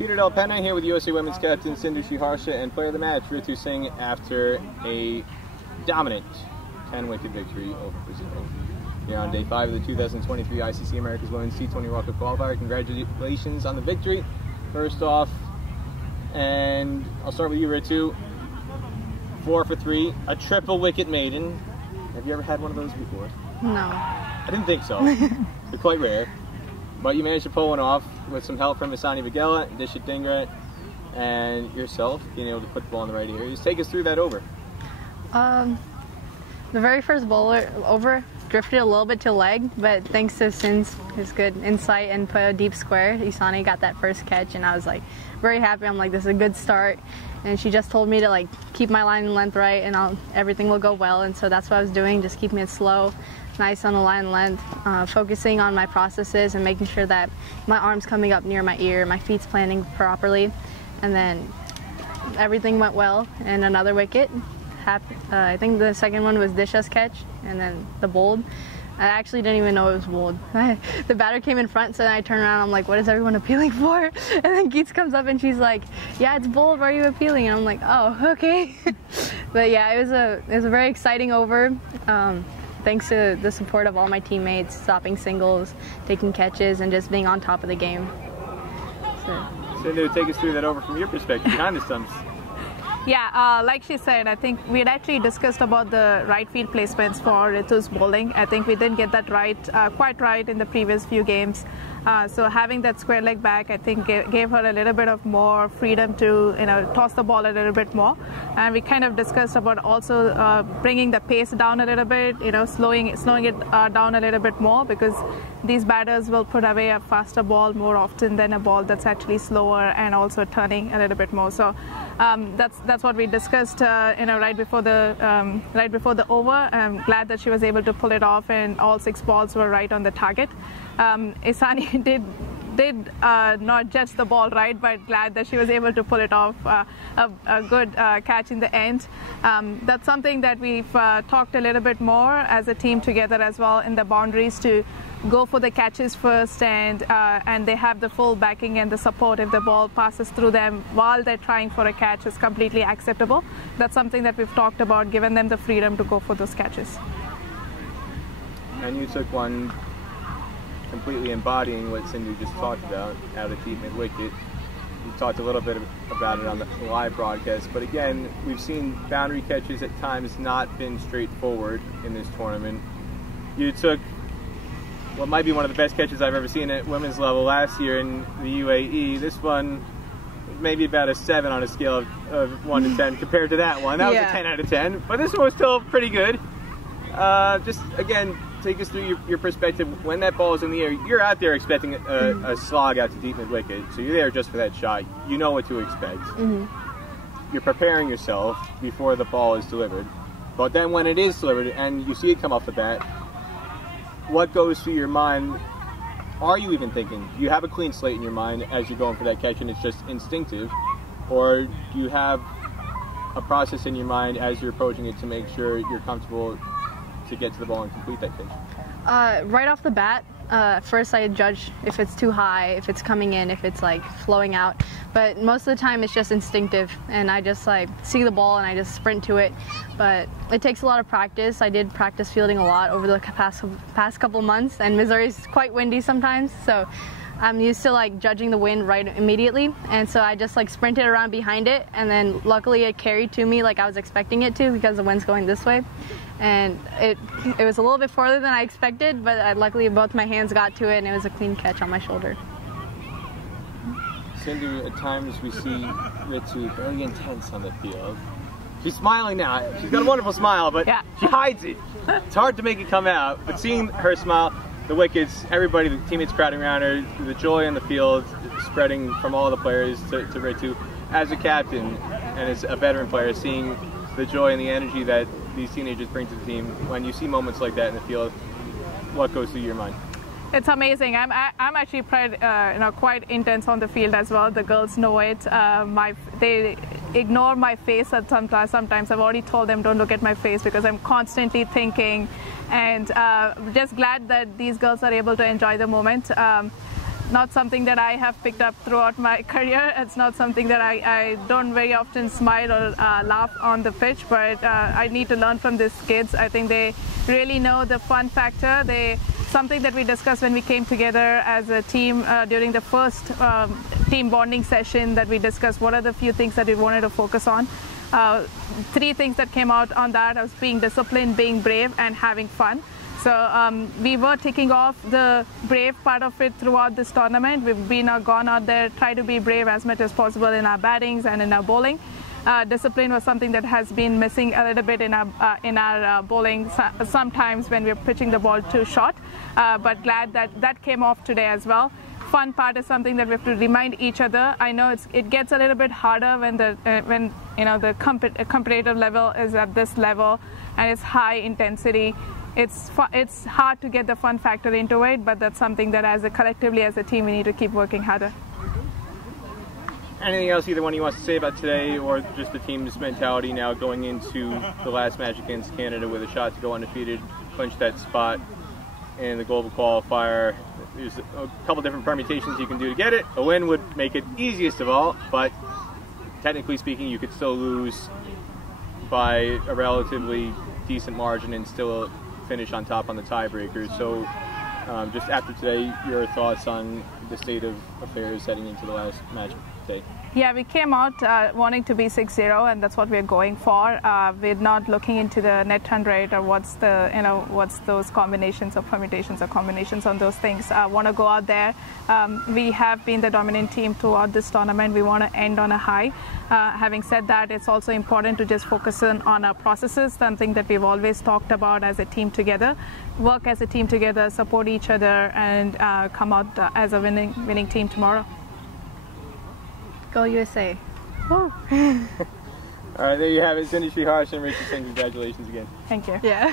Peter Del Penna here with USA Women's Captain Sindhu Sriharsha and Player of the Match Ritu Singh after a dominant 10-wicket victory over Brazil. Here on day 5 of the 2023 ICC America's Women's T20 World Cup Qualifier. Congratulations on the victory, first off. And I'll start with you, Ritu. 4 for 3, a triple-wicket maiden. Have you ever had one of those before? No. I didn't think so. They're quite rare. But you managed to pull one off with some help from Isani Vigela, Dishit Dhingra, and yourself being able to put the ball in the right area. Just take us through that over. The very first bowler over drifted a little bit to leg, but thanks to Sin's his good insight and put a deep square, Isani got that first catch, and I was like very happy. I'm like, this is a good start. And she just told me to like keep my line and length right, and everything will go well. And so that's what I was doing, just keeping it slow, nice on the line and length, focusing on my processes and making sure that my arm's coming up near my ear, my feet's planting properly, and then everything went well. And another wicket. I think the second one was Disha's catch, and then the bowled. I actually didn't even know it was bowled. The batter came in front, so then I turned around, I'm like, what is everyone appealing for? And then Geets comes up and she's like, yeah, it's bowled, why are you appealing? And I'm like, oh, okay. But yeah, it was a very exciting over. Thanks to the support of all my teammates, stopping singles, taking catches, and just being on top of the game. So Sindhu, take us through that over from your perspective behind the stumps. Yeah, like she said, I think we had actually discussed about the right field placements for Ritu's bowling. I think we didn't get that right, quite right in the previous few games. So having that square leg back, I think gave her a little bit of more freedom to, toss the ball a little bit more. And we kind of discussed about also bringing the pace down a little bit, slowing it down a little bit more, because these batters will put away a faster ball more often than a ball that's actually slower and also turning a little bit more. So that's what we discussed, right before the over. I'm glad that she was able to pull it off, and all 6 balls were right on the target. Isani did not judge the ball right, but glad that she was able to pull it off. A good catch in the end. That's something that we've talked a little bit more as a team together as well, in the boundaries, to go for the catches first, and they have the full backing and the support. If the ball passes through them while they're trying for a catch, is completely acceptable. That's something that we've talked about, given them the freedom to go for those catches. And you took one completely embodying what Sindhu just talked about, out of deep mid-wicket. We talked a little bit about it on the live broadcast, but again, we've seen boundary catches at times not been straightforward in this tournament. You took what might be one of the best catches I've ever seen at women's level last year in the UAE. This one, maybe about a 7 on a scale of 1 to 10 compared to that one. That was a 10 out of 10, but this one was still pretty good. Just again, take us through your perspective. When that ball is in the air, you're out there expecting a slog out to deep mid-wicket, so you're there just for that shot. You know what to expect. You're preparing yourself before the ball is delivered, but then when it is delivered and you see it come off the bat, what goes through your mind? Are you even thinking? Do you have a clean slate in your mind as you're going for that catch and it's just instinctive? Or do you have a process in your mind as you're approaching it to make sure you're comfortable to get to the ball and complete that catch? Right off the bat, first I judge if it's too high, if it's coming in, if it's like flowing out. But most of the time it's just instinctive, and I just like see the ball and I just sprint to it. But it takes a lot of practice. I did practice fielding a lot over the past couple months, and Missouri is quite windy sometimes, so I'm used to like judging the wind right immediately, and so I just like sprinted around behind it, and then luckily it carried to me like I was expecting it to, because the wind's going this way. And it was a little bit farther than I expected, but luckily both my hands got to it, and it was a clean catch on my shoulder. Sindhu, at times we see Ritu very intense on the field. She's smiling now. She's got a wonderful smile, but she hides it. It's hard to make it come out, but seeing her smile, the wickets, everybody, the teammates crowding around her, the joy on the field spreading from all the players to Ritu. As a captain and as a veteran player, seeing the joy and the energy that these teenagers bring to the team, when you see moments like that in the field, what goes through your mind? It's amazing. I'm actually quite intense on the field as well. The girls know it. They ignore my face at sometimes. I've already told them don't look at my face because I'm constantly thinking, and just glad that these girls are able to enjoy the moment. not something that I have picked up throughout my career. It's not something that I don't very often smile or laugh on the pitch, but I need to learn from these kids. I think they really know the fun factor. Something that we discussed when we came together as a team during the first team bonding session, that we discussed what are the few things that we wanted to focus on. 3 things that came out on that was being disciplined, being brave, and having fun. So we were ticking off the brave part of it throughout this tournament. We've gone out there, try to be brave as much as possible in our battings and in our bowling. Discipline was something that has been missing a little bit in our bowling sometimes when we're pitching the ball too short, but glad that that came off today as well. Fun part is something that we have to remind each other. I know it gets a little bit harder when the competitive level is at this level and it's high intensity. It's hard to get the fun factor into it, but that's something that collectively as a team we need to keep working harder. Anything else either one of you wants to say about today, or just the team's mentality now going into the last match against Canada with a shot to go undefeated, clinch that spot in the global qualifier? There's a couple different permutations you can do to get it. A win would make it easiest of all, but technically speaking you could still lose by a relatively decent margin and still finish on top on the tiebreaker. So just after today, your thoughts on the state of affairs heading into the last match today? Yeah, we came out wanting to be 6-0, and that's what we're going for. We're not looking into the net run rate or what's those combinations or permutations or combinations on those things. Want to go out there. We have been the dominant team throughout this tournament. We want to end on a high. Having said that, it's also important to just focus on our processes, something that we've always talked about as a team together. Work as a team together, support each other, and come out as a winning team tomorrow. Go USA. All right, there you have it. Sindhu Sriharsha and Ritu Singh, congratulations again. Thank you. Yeah.